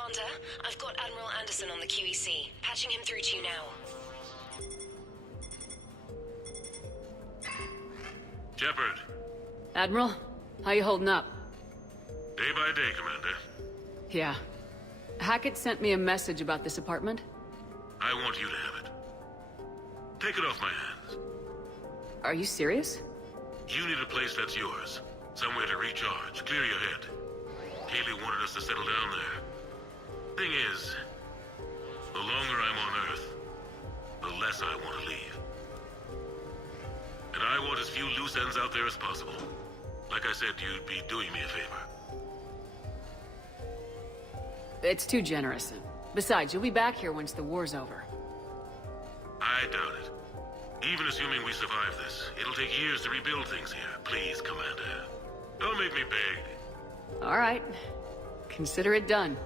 Commander. I've got Admiral Anderson on the QEC. Patching him through to you now. Shepard. Admiral, how you holding up? Day by day, Commander. Yeah. Hackett sent me a message about this apartment. I want you to have it. Take it off my hands. Are you serious? You need a place that's yours. Somewhere to recharge, clear your head. Hale wanted us to settle down there. Thing is, the longer I'm on Earth, the less I want to leave. And I want as few loose ends out there as possible. Like I said, you'd be doing me a favor. It's too generous. Besides, you'll be back here once the war's over. I doubt it. Even assuming we survive this, it'll take years to rebuild things here. Please, Commander. Don't make me beg. All right. Consider it done.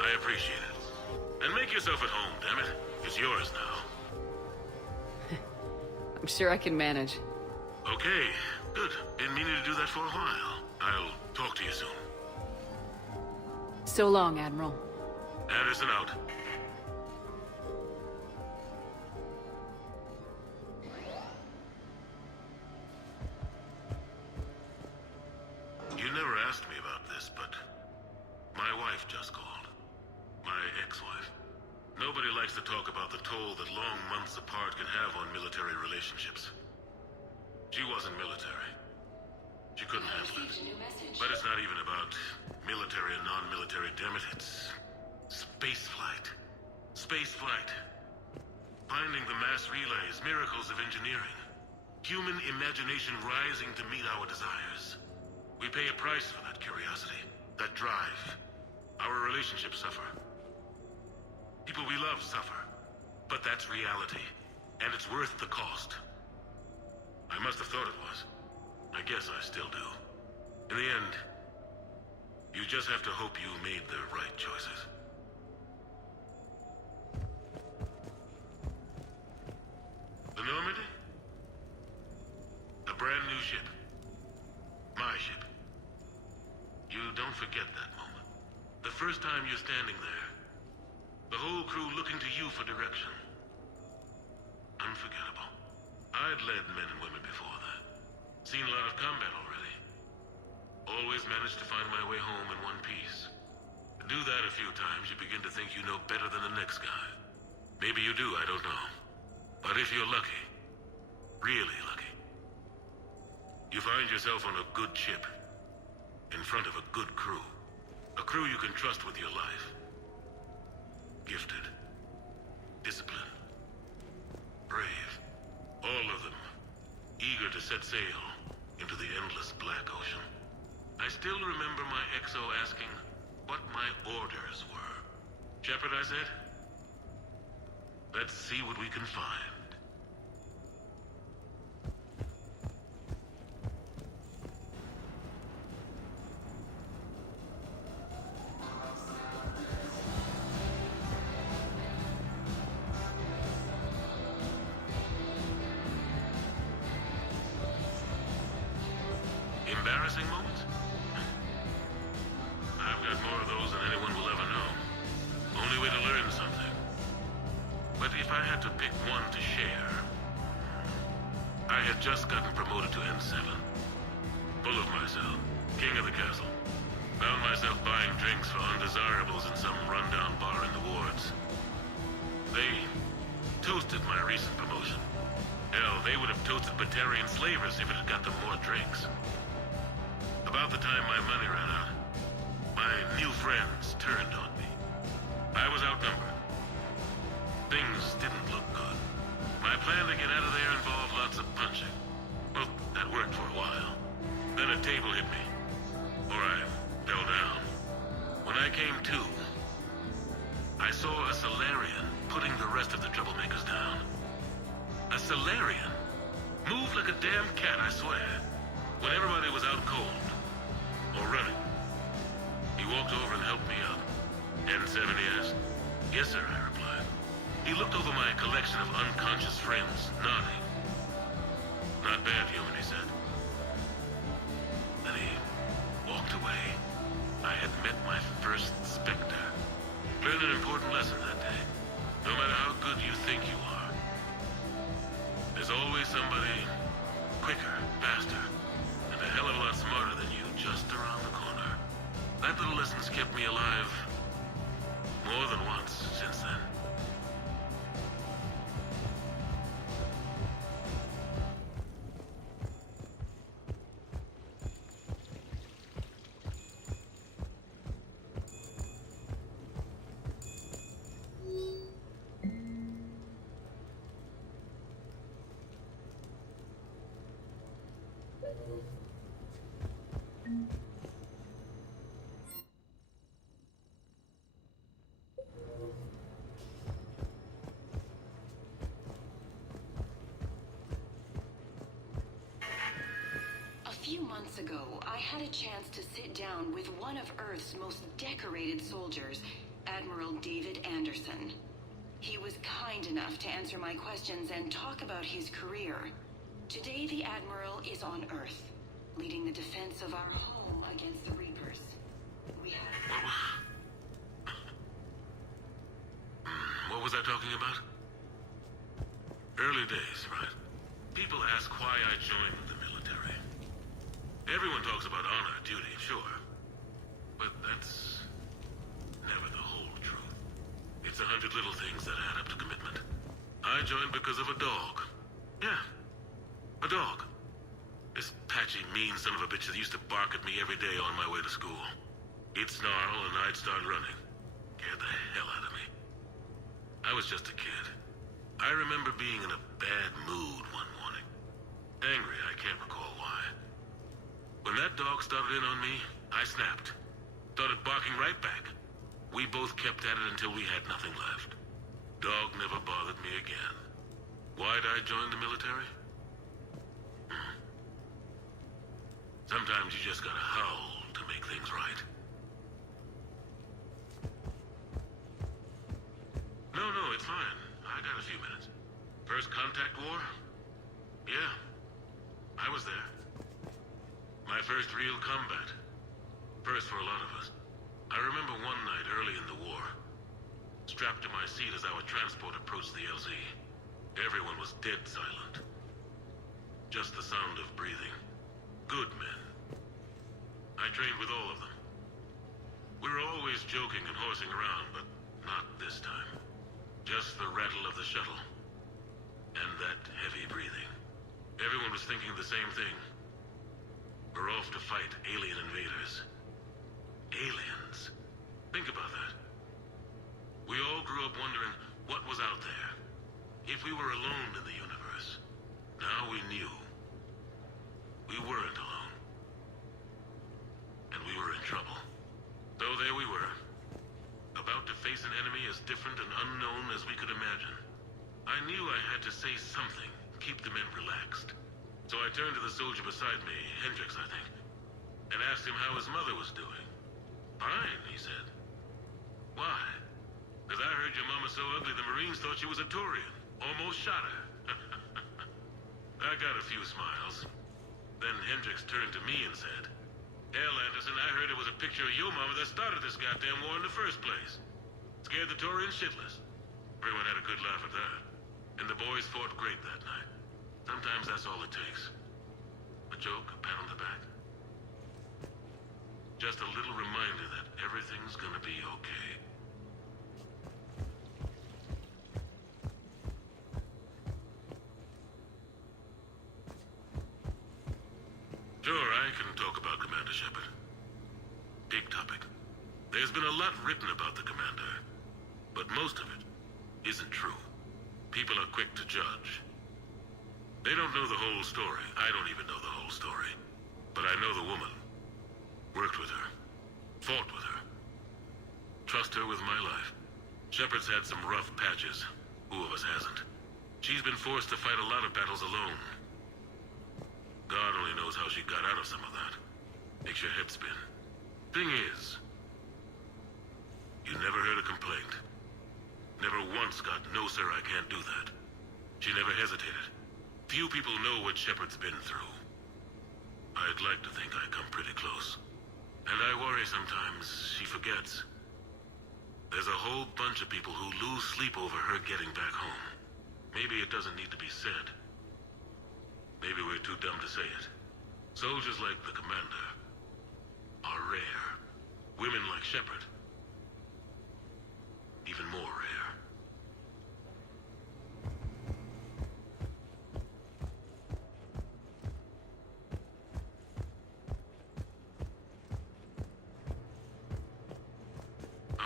I appreciate it. And make yourself at home, damn it. It's yours now. I'm sure I can manage. Okay, good. Been meaning to do that for a while. I'll talk to you soon. So long, Admiral. Anderson out. You never asked me about this, but my wife just called. My ex-wife. Nobody likes to talk about the toll that long months apart can have on military relationships. She wasn't military. She couldn't handle it. But it's not even about military and non-military, damn it. It's space flight. Space flight. Finding the mass relays, miracles of engineering. Human imagination rising to meet our desires. We pay a price for that curiosity, that drive. Our relationships suffer. People we love suffer. But that's reality, and it's worth the cost. I must have thought it was. I guess I still do. In the end, you just have to hope you made the right choices. The Normandy? A brand new ship. My ship. You don't forget that moment. The first time you're standing there. The whole crew looking to you for direction. Unforgettable. I'd led men and women before that. Seen a lot of combat already. Always managed to find my way home in one piece. Do that a few times, you begin to think you know better than the next guy. Maybe you do, I don't know. But if you're lucky, really lucky, you find yourself on a good ship, in front of a good crew. A crew you can trust with your life. Gifted. Disciplined. Brave. All of them. Eager to set sail into the endless black ocean. I still remember my XO asking what my orders were. Shepard, I said. Let's see what we can find. Embarrassing moments? I've got more of those than anyone will ever know. Only way to learn something. But if I had to pick one to share, I had just gotten promoted to N7. Full of myself, king of the castle. Found myself buying drinks for undesirables in some rundown bar in the wards. They toasted my recent promotion. Hell, they would have toasted Batarian slavers if it had got them more drinks. About the time my money ran out, my new friends turned on me. I was outnumbered. Things didn't look good. My plan to get out of there involved lots of punching. Well, that worked for a while. Then a table hit me. Or I fell down. When I came to, I saw a Solarian putting the rest of the troublemakers down. A Solarian? Moved like a damn cat, I swear. When everybody was out cold. Or running. He walked over and helped me up. N7, he asked. Yes, sir, I replied. He looked over my collection of unconscious friends, nodding. Not bad, human, he said. Then he walked away. I had met my first Spectre. A few months ago, I had a chance to sit down with one of Earth's most decorated soldiers, Admiral David Anderson. He was kind enough to answer my questions and talk about his career. Today, the Admiral is on Earth, leading the defense of our home against the Reapers. We have... What was I talking about? Early days, right? People ask why I joined the military. Everyone talks about honor, duty, sure. But that's never the whole truth. It's 100 little things that add up to commitment. I joined because of a dog. Yeah, a dog. This patchy, mean son of a bitch that used to bark at me every day on my way to school. He'd snarl and I'd start running. Scared the hell out of me. I was just a kid. I remember being in a bad mood one morning. Angry, I can't recall why. When that dog started in on me, I snapped. Started barking right back. We both kept at it until we had nothing left. Dog never bothered me again. Why'd I join the military? Sometimes you just gotta howl to make things right. No, it's fine. I got a few minutes. First contact war? Yeah. I was there. My first real combat. First for a lot of us. I remember one night early in the war. Strapped to my seat as our transport approached the LZ. Everyone was dead silent. Just the sound of breathing. Good men. I trained with all of them. We were always joking and horsing around, but not this time. Just the rattle of the shuttle. And that heavy breathing. Everyone was thinking the same thing. We're off to fight alien invaders. Aliens. Think about that. We all grew up wondering what was out there. If we were alone in the universe. Now we knew. We weren't alone. And we were in trouble. So there we were. About to face an enemy as different and unknown as we could imagine. I knew I had to say something, keep the men relaxed. So I turned to the soldier beside me, Hendricks, I think, and asked him how his mother was doing. Fine, he said. Why? Because I heard your mama so ugly the Marines thought she was a Turian. Almost shot her. I got a few smiles. Then Hendricks turned to me and said, Hale, Anderson, I heard it was a picture of your mama that started this goddamn war in the first place. Scared the Turians shitless. Everyone had a good laugh at that. And the boys fought great that night. Sometimes that's all it takes. A joke, a pat on the back. Just a little reminder that everything's gonna be okay. Sure, I can talk about Commander Shepard. Big topic. There's been a lot written about the Commander, but most of it isn't true. People are quick to judge. They don't know the whole story. I don't even know the whole story. But I know the woman. Worked with her. Fought with her. Trust her with my life. Shepard's had some rough patches. Who of us hasn't? She's been forced to fight a lot of battles alone. God only knows how she got out of some of that. Makes your head spin. Thing is, you never heard a complaint. Never once got, no sir, I can't do that. She never hesitated. Few people know what Shepard's been through. I'd like to think I come pretty close. And I worry sometimes she forgets. There's a whole bunch of people who lose sleep over her getting back home. Maybe it doesn't need to be said. Maybe we're too dumb to say it. Soldiers like the Commander are rare. Women like Shepard, even more rare.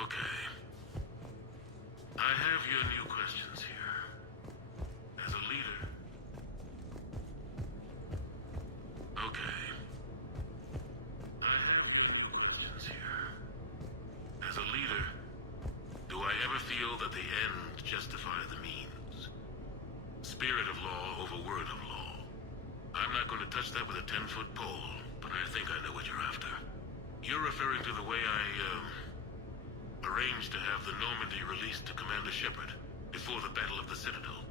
Okay. I have your new questions here. As a leader. Okay. feel that the end justify the means. Spirit of law over word of law. I'm not going to touch that with a 10-foot pole, but I think I know what you're after. You're referring to the way I, arranged to have the Normandy released to Commander Shepard before the Battle of the Citadel.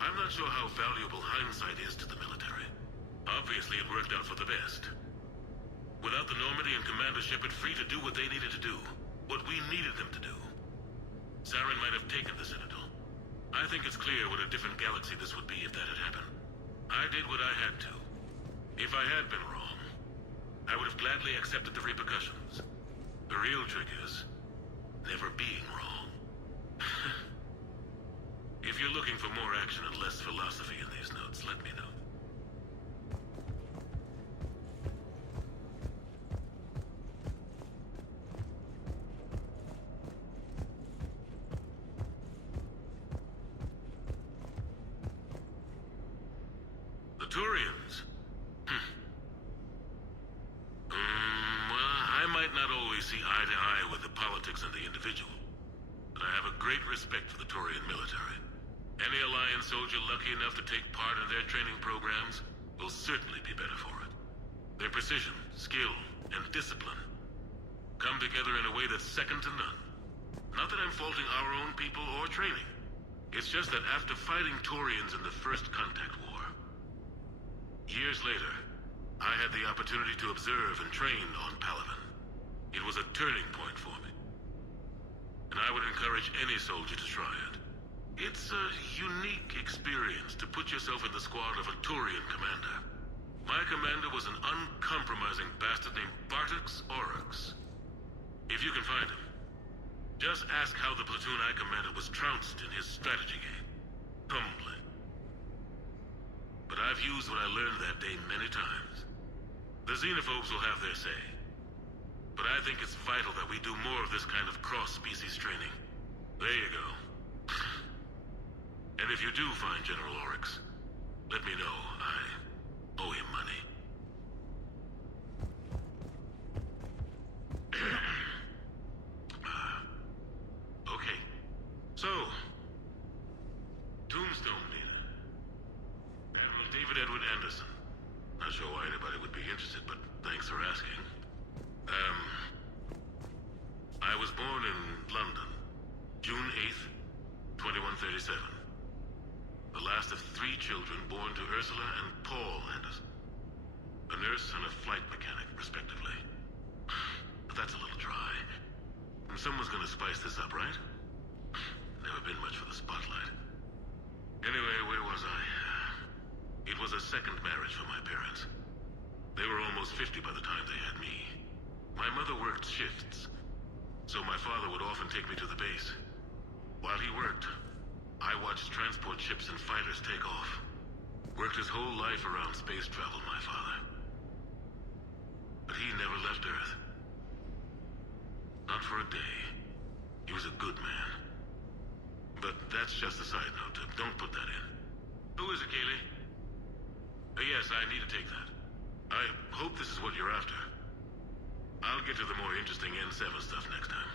I'm not sure how valuable hindsight is to the military. Obviously, it worked out for the best. Without the Normandy and Commander Shepard free to do what they needed to do, what we needed them to do, Saren might have taken the Citadel. I think it's clear what a different galaxy this would be if that had happened. I did what I had to. If I had been wrong, I would have gladly accepted the repercussions. The real trick is never being wrong. If you're looking for more action and less philosophy in these notes, let me know. The Turians? Well, I might not always see eye to eye with the politics and the individual, but I have a great respect for the Turian military. Any Alliance soldier lucky enough to take part in their training programs will certainly be better for it. Their precision, skill, and discipline come together in a way that's second to none. Not that I'm faulting our own people or training. It's just that after fighting Turians in the First Contact War, years later, I had the opportunity to observe and train on Palaven. It was a turning point for me. And I would encourage any soldier to try it. It's a unique experience to put yourself in the squad of a Turian commander. My commander was an uncompromising bastard named Bartix Oryx. If you can find him, just ask how the platoon I commanded was trounced in his strategy game. Humbling. But I've used what I learned that day many times. The xenophobes will have their say. But I think it's vital that we do more of this kind of cross-species training. There you go. And if you do find General Oryx, let me know. I owe him money. Okay. So, Tombstone leader. Admiral David Edward Anderson. Not sure why anybody would be interested, but thanks for asking. I was born in London, June 8th, 2137. The last of 3 children born to Ursula and Paul Anderson. A nurse and a flight mechanic, respectively. But that's a little dry. And someone's gonna spice this up, right? Never been much for the spotlight. Anyway, where was I? It was a second marriage for my parents. They were almost 50 by the time they had me. My mother worked shifts, so my father would often take me to the base. While he worked, I watched transport ships and fighters take off. Worked his whole life around space travel, my father. But he never left Earth. Not for a day. He was a good man. But that's just a side note. Don't put that in. Who is it, Keythe? Yes, I need to take that. I hope this is what you're after. I'll get to the more interesting N7 stuff next time.